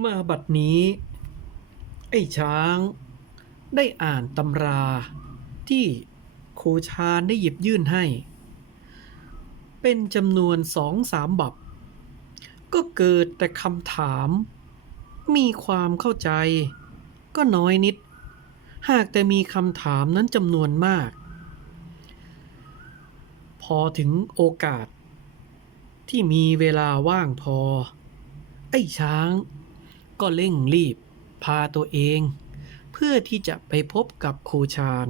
มาบัดนี้ ไอ้ช้าง ได้อ่านตำราที่โคชาญได้หยิบยื่นให้ เป็นจำนวนสองสามบับ ก็เกิดแต่คำถาม มีความเข้าใจ ก็น้อยนิด หากแต่มีคำถามนั้นจำนวนมาก พอถึงโอกาส ที่มีเวลาว่างพอ ไอ้ช้าง ก็เร่งรีบ พาตัวเอง เพื่อที่จะไปพบกับครูชาญ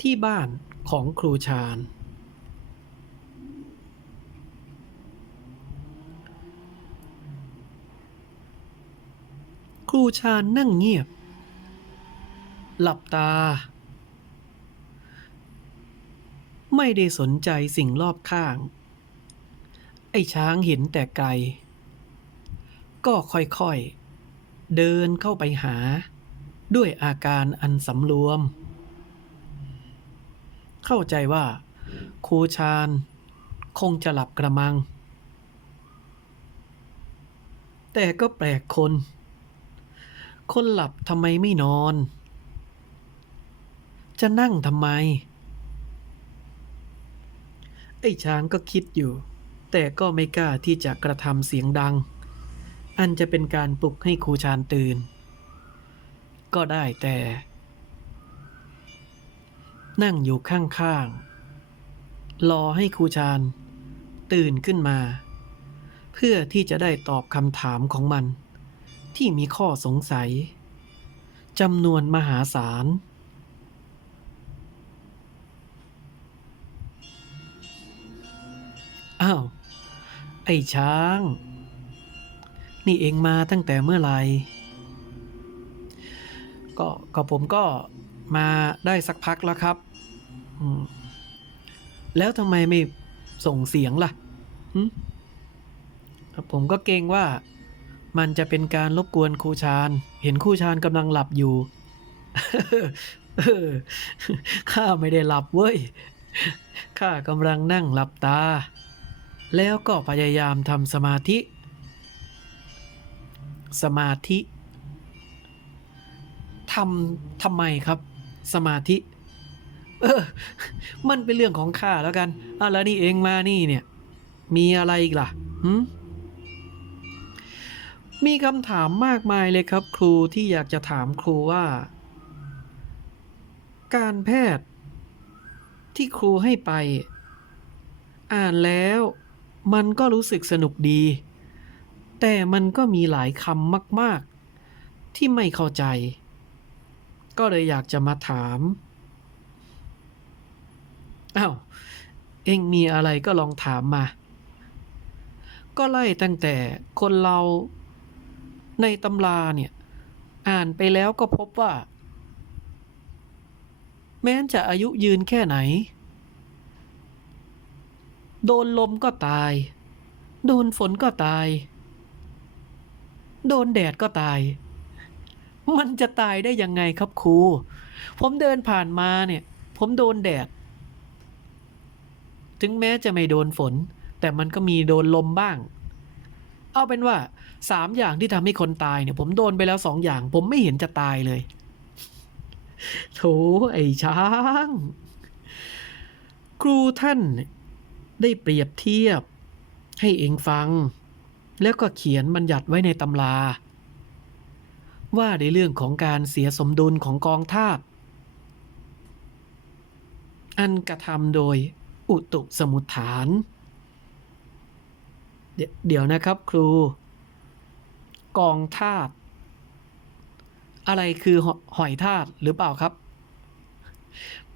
ที่บ้านของครูชาญ ครูชาญนั่งเงียบ หลับตา ไม่ได้สนใจสิ่งรอบข้าง ไอ้ช้างเห็นแต่ไกล ก็ค่อยๆ เดินเข้าไปหา ด้วยอาการอันสำรวม เข้าใจว่าครูชาญคงจะหลับกระมัง แต่ก็แปลกคน คนหลับทำไมไม่นอน จะนั่งทำไม ไอ้ช้างก็คิดอยู่ แต่ก็ไม่กล้าที่จะกระทำเสียงดัง อันจะเป็นการปลุกให้ครูชาญตื่น ก็ได้แต่ นั่งอยู่ข้างๆ รอให้ครูชาญตื่นขึ้นมา เพื่อที่จะได้ตอบคำถามของมัน ที่มีข้อสงสัยจำนวนมหาศาลอ้าว ไอ้ช้าง นี่เองมาตั้งแต่เมื่อไหร่ก็ก็ผมก็มาได้สักพักแล้วครับแล้วทำไมไม่ส่งเสียงล่ะผมก็เกรงว่ามันจะเป็นการรบกวนครูชาญเห็นครูชาญกำลังหลับอยู่ข้าไม่ได้หลับเว้ย ข้ากำลังนั่งหลับตา แล้วก็พยายามทำสมาธิ สมาธิทำทำไมครับ สมาธิ เออ มันเป็นเรื่องของข้าแล้วกันอะแล้วนี่เองมานี่เนี่ย มีอะไรอีกล่ะหืมมีคำถามมากมายเลยครับ ครูที่อยากจะถามครูว่า การแพทย์ ที่ครูให้ไป อ่านแล้ว มันก็รู้สึกสนุกดี แต่มันก็มีหลายคำมาก ๆ ที่ไม่เข้าใจ ก็เลยอยากจะมาถาม อ้าว เอ็งมีอะไรก็ลองถามมา ก็ไล่ตั้งแต่คนเราในตำราเนี่ย อ่านไปแล้วก็พบว่า แม้นจะอายุยืนแค่ไหน โดนลมก็ตาย โดนฝนก็ตาย โดนแดดก็ตาย มันจะตายได้ยังไงครับครู ผมเดินผ่านมาเนี่ย ผมโดนแดด ถึงแม้จะไม่โดนฝน แต่มันก็มีโดนลมบ้าง เอาเป็นว่าสามอย่างที่ทำให้คนตายเนี่ย ผมโดนไปแล้วสองอย่าง ผมไม่เห็นจะตายเลยโถไอ้ช้าง ครูท่านได้เปรียบเทียบให้เองฟัง แล้วก็เขียนบัญญัติไว้ในตำรา ว่าในเรื่องของการเสียสมดุลของกองทาตอันกระทำโดยอุตุสมุทฐาน เดี๋ยวเดี๋ยวนะครับครู กองทาตอะไรคือหอยทาตหรือเปล่าครับ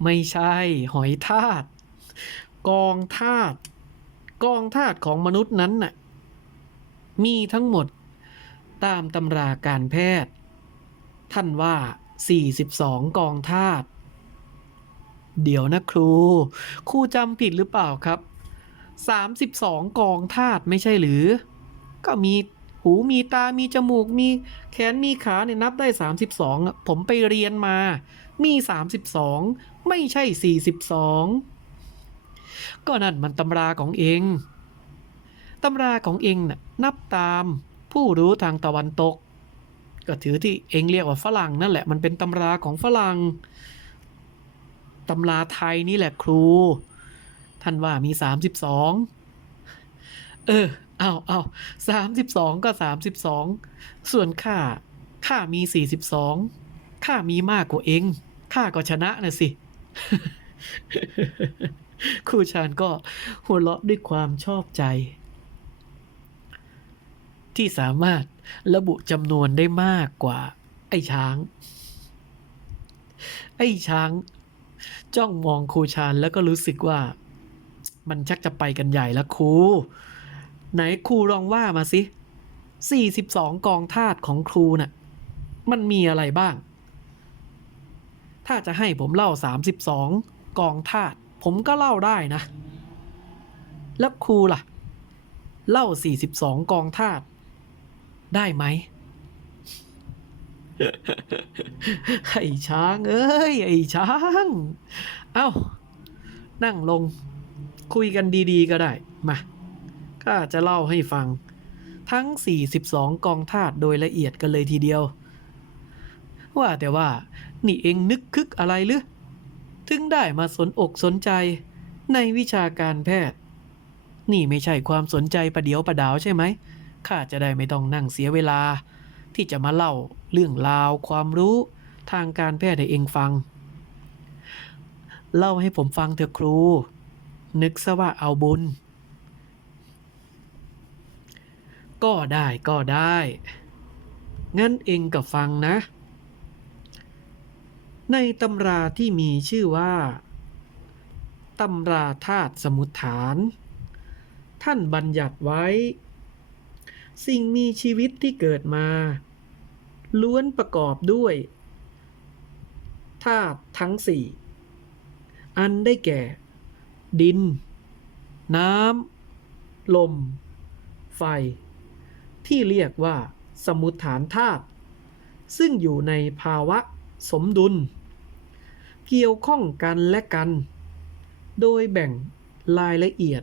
ไม่ใช่หอยทาตกองทาตกองทาตของมนุษย์นั้นน่ะ มีทั้งหมดตามตำราการแพทย์ ท่านว่า 42 กองธาตุเดี๋ยวนะครู ครูจำผิดหรือเปล่าครับ 32 กองธาตุไม่ใช่หรือ ก็มีหูมีตามีจมูก มีแขนมีขาเนี่ยนับได้ 32 ผมไปเรียนมา มี 32 ไม่ใช่ 42 ก็นั่นมันตำราของเอง ตำราของเองน่ะนับตามผู้รู้ทางตะวันตก ก็ถือที่เองเรียกว่าฝรั่งนั่นแหละมันเป็นตำราของฝรั่งตำราไทยนี่แหละครู ท่านว่ามีสามสิบสองเออเอาเอาสามสิบสองก็สามสิบสองส่วนข้าข้ามีสี่สิบสองข้ามีมากกว่าเองข้าก็ชนะนะสิครูชาญก็หัวเราะด้วยความชอบใจ ที่สามารถระบุจำนวนได้มากกว่า ไอ้ช้าง ไอ้ช้าง จ้องมองครูชาญแล้วก็รู้สึกว่า มันชักจะไปกันใหญ่แล้วครู ไหนครูลองว่ามาสิ42 กองธาตุของครูน่ะ มันมีอะไรบ้าง ถ้าจะให้ผมเล่า 32 กองธาตุผมก็เล่าได้นะ แล้วครูล่ะ เล่า 42 กองธาตุ ได้ไหม ไอ้ช้าง เอ้ย ไอ้ช้าง เอ้า นั่งลง คุยกันดี ๆ ก็ได้ มาข้าจะเล่าให้ฟัง ทั้ง 42 กองธาตุโดยละเอียดกันเลยทีเดียว ว่าแต่ว่า นี่เองนึกคึกอะไรหรือถึงได้มาสนอกสนใจในวิชาการแพทย์ นี่ไม่ใช่ความสนใจประเดียวประดาวใช่ไหม ข้าจะได้ไม่ต้องนั่งเสียเวลา ที่จะมาเล่าเรื่องราวความรู้ทางการแพทย์ให้เองฟัง เล่าให้ผมฟังเถอะครู นึกซะว่าเอาบุญ ก็ได้ก็ได้ งั้นเองก็ฟังนะ ในตำราที่มีชื่อว่าตำราธาตุสมุทฐาน ท่านบัญญัติไว้ สิ่งมีชีวิตที่เกิดมา ล้วนประกอบด้วยธาตุทั้งสี่อันได้แก่ ดิน น้ำ ลม ไฟ ที่เรียกว่า สมุทฐานธาตุซึ่งอยู่ในภาวะสมดุล เกี่ยวข้องกันและกัน โดยแบ่งรายละเอียด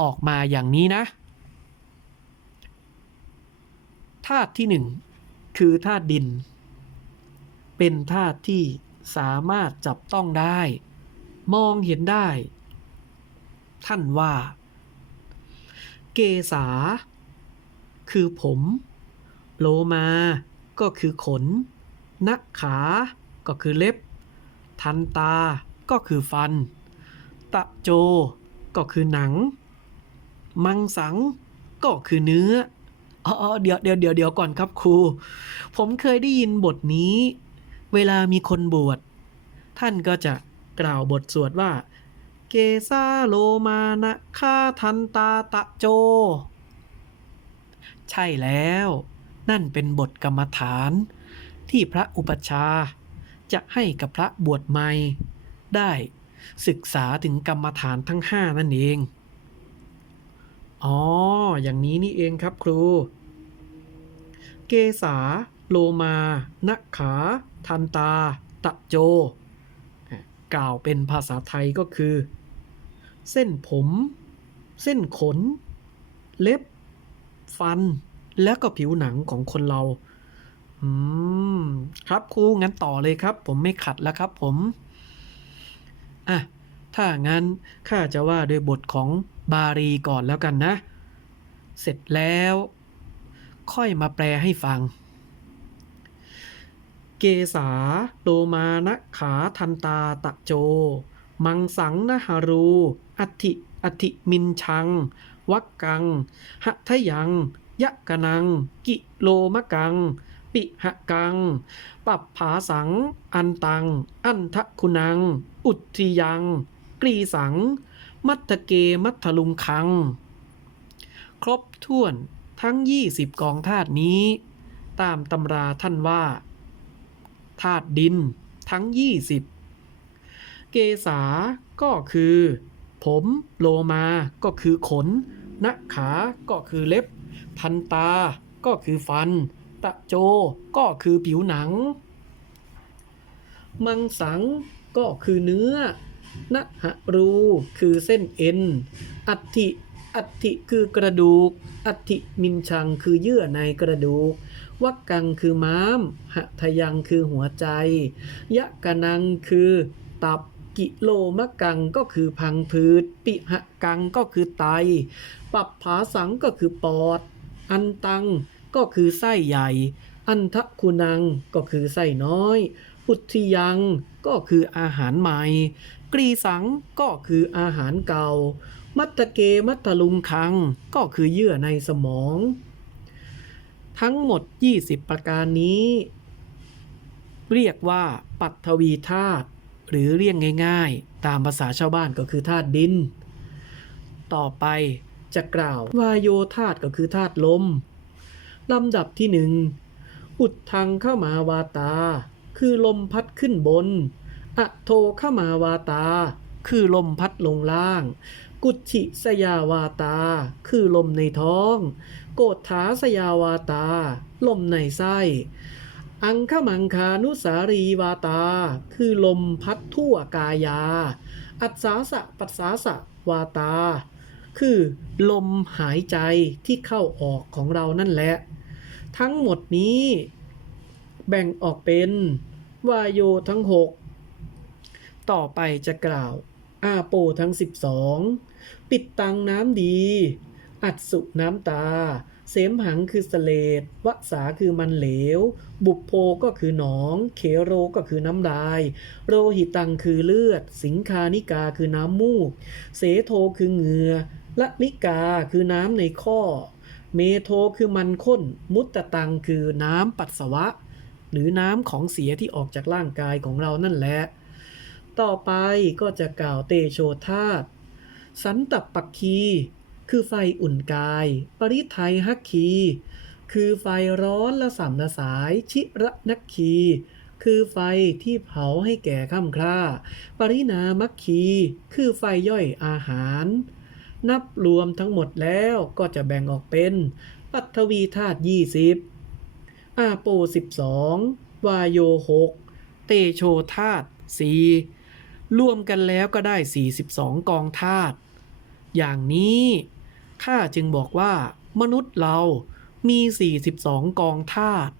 ออกมาอย่างนี้นะ ธาตุที่หนึ่งคือธาตุดิน เป็นธาตุที่สามารถจับต้องได้ มองเห็นได้ ท่านว่า เกษา คือผม โลมาก็คือขน นักขา ก็คือเล็บ ทันตา ก็คือฟัน ตะโจ ก็คือหนัง มังสัง ก็คือเนื้อ อ๋อเดี๋ยวเดี๋ยวเดี๋ยวเดี๋ยวก่อนครับครู ผมเคยได้ยินบทนี้ เวลามีคนบวชท่านก็จะกล่าวบทสวดว่า เกซาโลมานะคาทันตาตะโจ ใช่แล้ว นั่นเป็นบทกรรมฐาน ที่พระอุปชาจะให้กับพระบวชใหม่ ได้ศึกษาถึงกรรมฐานทั้งห้านั่นเอง อ๋อ อย่างนี้นี่เองครับครู เกษา โลมานะขา ทันตา ตะโจ กล่าวเป็นภาษาไทยก็คือ เส้นผม เส้นขน เล็บ ฟัน แล้วก็ผิวหนังของคนเรา อืม ครับครู งั้นต่อเลยครับ ผมไม่ขัดแล้วครับผม อะ ถ้างั้นข้าจะว่าด้วยบทของ บารีก่อนแล้วกันนะ เสร็จแล้ว ค่อยมาแปลให้ฟัง เกษาโลมานะขาทันตาตะโจ มังสังนะหารูอัติอัติมินชัง วักกัง หะทะยังยะกะนัง กิโลมะกัง ปิหะกัง ปับผาสัง อันตัง อันทะคุนัง อุทธิยัง กรีสัง มัทธเกมัทลุงคัง ครบถ้วนทั้ง 20 กองธาตุนี้ ตามตำราท่านว่าธาตุดินทั้ง 20 เกษาก็คือ ผมโลมาก็คือขนนะขาก็คือเล็บ ทันตาก็คือฟัน ตะโจก็คือผิวหนัง มังสังก็คือเนื้อ นะหะรูคือเส้นเอ็น อัฐิ อัฐิคือกระดูก อัฐิมินชังคือเยื่อในกระดูก วักกังคือม้าม หะทยังคือหัวใจ ยะกะนังคือตับ กิโลมะกังก็คือพังผืด ปิหะกังก็คือไต ปับผาสังก็คือปอด อันตังก็คือไส้ใหญ่ อันทะคุนังก็คือไส้น้อยพุทธิยังก็คืออาหารใหม่ กรีสังก็คืออาหารเก่า มัตตเกมัตตลุงคังก็คือเยื่อในสมอง ทั้งหมด 20 ประการนี้ เรียกว่าปัทวีธาตุหรือเรียกง่ายๆ ตามภาษาชาวบ้านก็คือธาตุดิน ต่อไปจะกล่าววายโยธาตุก็คือธาตุลม ลำดับที่หนึ่งอุดทางเข้ามาวาตา คือลมพัดขึ้นบน อะโทขมาวาตา คือลมพัดลงล่าง กุจฉิสยาวาตา คือลมในท้อง โกฏฐาสยาวาตา ลมในไส้ อังคมังคานุสารีวาตา คือลมพัดทั่วกายา อัศสาสะปัสสาสะวาตา คือลมหายใจที่เข้าออกของเรานั่นแหละ ทั้งหมดนี้ แบ่งออกเป็นวายโยทั้งหก ต่อไปจะกล่าว อาโปทั้ง 12 ปิดตังน้ำดี อัดสุน้ำตา เสมหังคือสเลดวสาคือมันเหลว บุพโพก็คือหนอง เขโรก็คือน้ำลาย โรหิตังคือเลือด สิงคานิกาคือน้ำมูก เสโทคือเหงือละลิกาคือน้ำในข้อ เมโทคือมันข้น มุตตะตังคือน้ำปัสสาวะ หรือน้ำของเสียที่ออกจากร่างกายของเรานั่นแหละ ต่อไปก็จะกล่าวเตโชธาตสันตปักคี คือไฟอุ่นกาย ปริไทยฮักคี คือไฟร้อนละสามละสาย ชิระนักคี คือไฟที่เผาให้แก่ข้ามคร่า ปรินามัคคี คือไฟย่อยอาหาร นับรวมทั้งหมดแล้วก็จะแบ่งออกเป็น ปัทวีธาตุยี่สิบอาโปสิบสองวายโยหกเตโชธาตุสี่ รวมกันแล้วก็ได้ 42 กองธาตุอย่างนี้ข้าจึงบอกว่ามนุษย์เรามี 42 กองธาตุ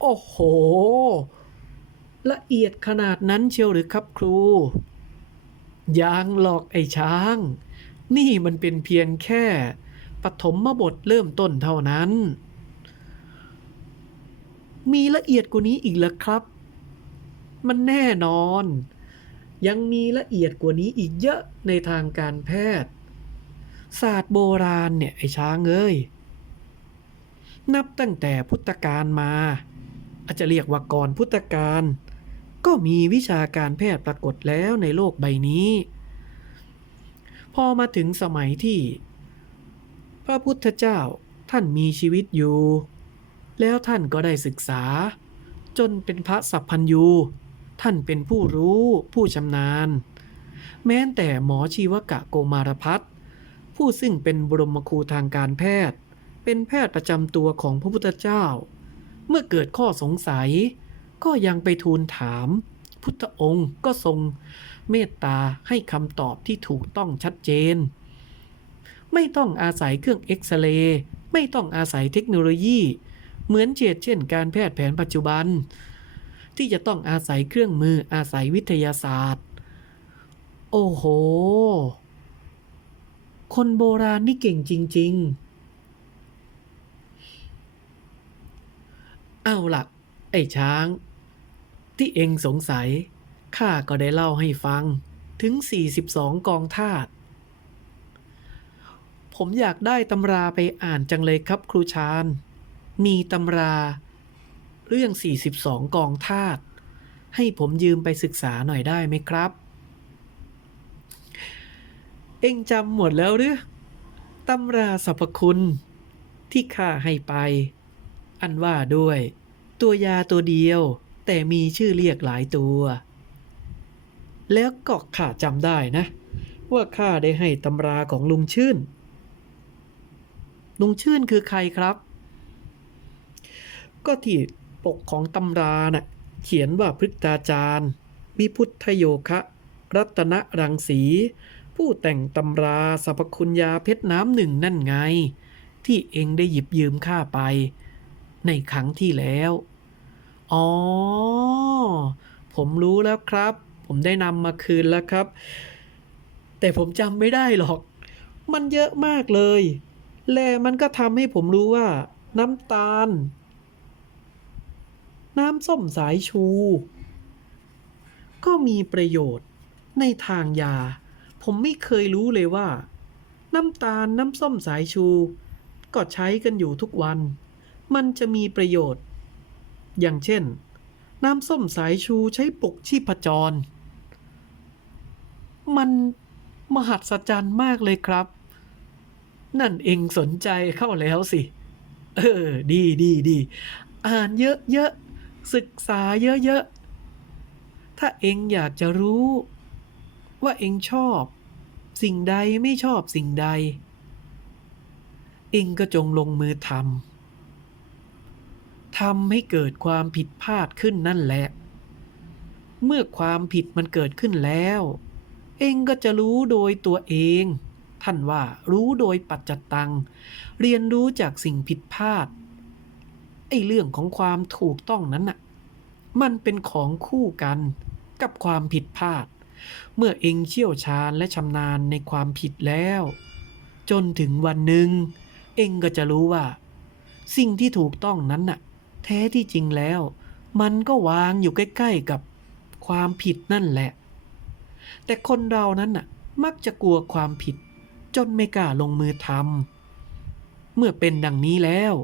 โอ้โห ละเอียดขนาดนั้นเชียวหรือครับครูยังหลอกไอ้ช้าง นี่มันเป็นเพียงแค่ปฐมบทเริ่มต้นเท่านั้น มีละเอียดกว่านี้อีกเหรอครับ มันแน่นอน ยังมีละเอียดกว่านี้อีกเยอะในทางการแพทย์ ศาสตร์โบราณเนี่ยไอ้ช้างเอ้ย นับตั้งแต่พุทธกาลมาอาจจะเรียกว่าก่อนพุทธกาลก็มีวิชาการแพทย์ปรากฏแล้วในโลกใบนี้ พอมาถึงสมัยที่ พระพุทธเจ้าท่านมีชีวิตอยู่ แล้วท่านก็ได้ศึกษา จนเป็นพระสัพพัญยู ท่านเป็นผู้รู้ผู้ชำนาญ แม้แต่หมอชีวกะโกมารพัฒน์ผู้ซึ่งเป็นบรมครูทางการแพทย์ เป็นแพทย์ประจำตัวของพระพุทธเจ้า เมื่อเกิดข้อสงสัย ก็ยังไปทูลถาม พุทธองค์ก็ทรงเมตตาให้คำตอบที่ถูกต้องชัดเจน ไม่ต้องอาศัยเครื่องเอ็กซเรย์ไม่ต้องอาศัยเทคโนโลยี เหมือนเช่นเช่นการแพทย์แผนปัจจุบัน ที่จะต้องอาศัยเครื่องมืออาศัยวิทยาศาสตร์ โอ้โห คนโบราณนี่เก่งจริง ๆ เอาล่ะไอ้ช้าง ที่เองสงสัยข้าก็ได้เล่าให้ฟังถึง 42 กองธาตุผมอยากได้ตำราไปอ่านจังเลยครับครูชาญมีตำรา เรื่อง 42 กองธาตุให้ผมยืมไปศึกษาหน่อยได้ไหมครับ เอ็งจำหมดแล้วหรือตำราสรรพคุณที่ข้าให้ไป อันว่าด้วย ตัวยาตัวเดียว แต่มีชื่อเรียกหลายตัว แล้วก็ข้าจำได้นะ ว่าข้าได้ให้ตำราของลุงชื่น ลุงชื่นคือใครครับ ก็ที่ ปกของตำราน่ะเขียนว่าพฤกตาจารย์วิพุทธโยคะ รัตนรังสี ผู้แต่งตำราสรรพคุณยาเพชรน้ำหนึ่งนั่นไง ที่เองได้หยิบยืมข้าไป ในครั้งที่แล้ว อ๋อ ผมรู้แล้วครับ ผมได้นำมาคืนแล้วครับ แต่ผมจำไม่ได้หรอก มันเยอะมากเลย และมันก็ทำให้ผมรู้ว่า น้ำตาล น้ำส้มสายชู ก็มีประโยชน์ในทางยา ผมไม่เคยรู้เลยว่า น้ำตาลน้ำส้มสายชู ก็ใช้กันอยู่ทุกวัน มันจะมีประโยชน์ อย่างเช่น น้ำส้มสายชูใช้ปลุกชีพจร มันมหัศจรรย์มากเลยครับ นั่นเองสนใจเข้าแล้วสิ เออ ดีดีดี อ่านเยอะเยอะ ศึกษาเยอะเยอะถ้าเองอยากจะรู้ ว่าเองชอบ สิ่งใดไม่ชอบสิ่งใด เองก็จงลงมือทำทำให้เกิดความผิดพลาดขึ้นนั่นแหละ เมื่อความผิดมันเกิดขึ้นแล้ว เองก็จะรู้โดยตัวเอง ท่านว่ารู้โดยปัจจตัง เรียนรู้จากสิ่งผิดพลาด ไอ้เรื่องของความถูกต้องนั้นน่ะ มันเป็นของคู่กันกับความผิดพลาด เมื่อเองเชี่ยวชาญและชำนาญในความผิดแล้ว จนถึงวันหนึ่ง เองก็จะรู้ว่า สิ่งที่ถูกต้องนั้นน่ะ แท้ที่จริงแล้ว มันก็วางอยู่ใกล้ๆกับความผิดนั่นแหละ แต่คนเรานั้นน่ะ มักจะกลัวความผิด จนไม่กล้าลงมือทำเมื่อเป็นดังนี้แล้ว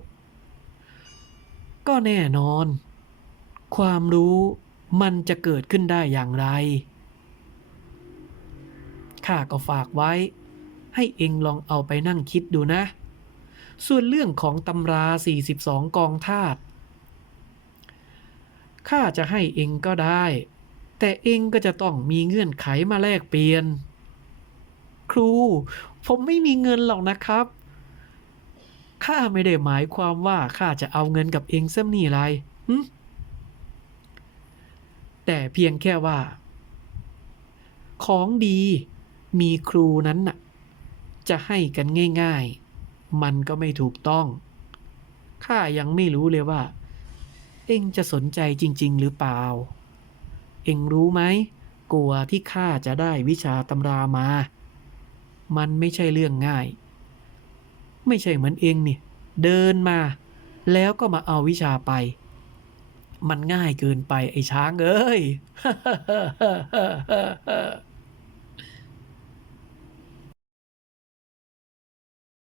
ก็แน่นอน ความรู้มันจะเกิดขึ้นได้อย่างไร ข้าก็ฝากไว้ ให้เองลองเอาไปนั่งคิดดูนะ ส่วนเรื่องของตำรา 42 กองธาตุข้าจะให้เองก็ได้ แต่เองก็จะต้องมีเงื่อนไขมาแลกเปลี่ยน ครู ผมไม่มีเงินหรอกนะครับ ข้าไม่ได้หมายความว่าข้าจะเอาเงินกับเองเส้มนี่ไรแต่เพียงแค่ว่า ของดีมีครูนั้นน่ะ จะให้กันง่ายๆ มันก็ไม่ถูกต้อง ข้ายังไม่รู้เลยว่า เอ็งจะสนใจจริง ๆ หรือเปล่า เอ็งรู้ไหมกลัวที่ข้าจะได้วิชาตำรามา มันไม่ใช่เรื่องง่าย ไม่ใช่เหมือนเองนี่ เดินมา แล้วก็มาเอาวิชาไป มันง่ายเกินไปไอ้ช้างเอ้ย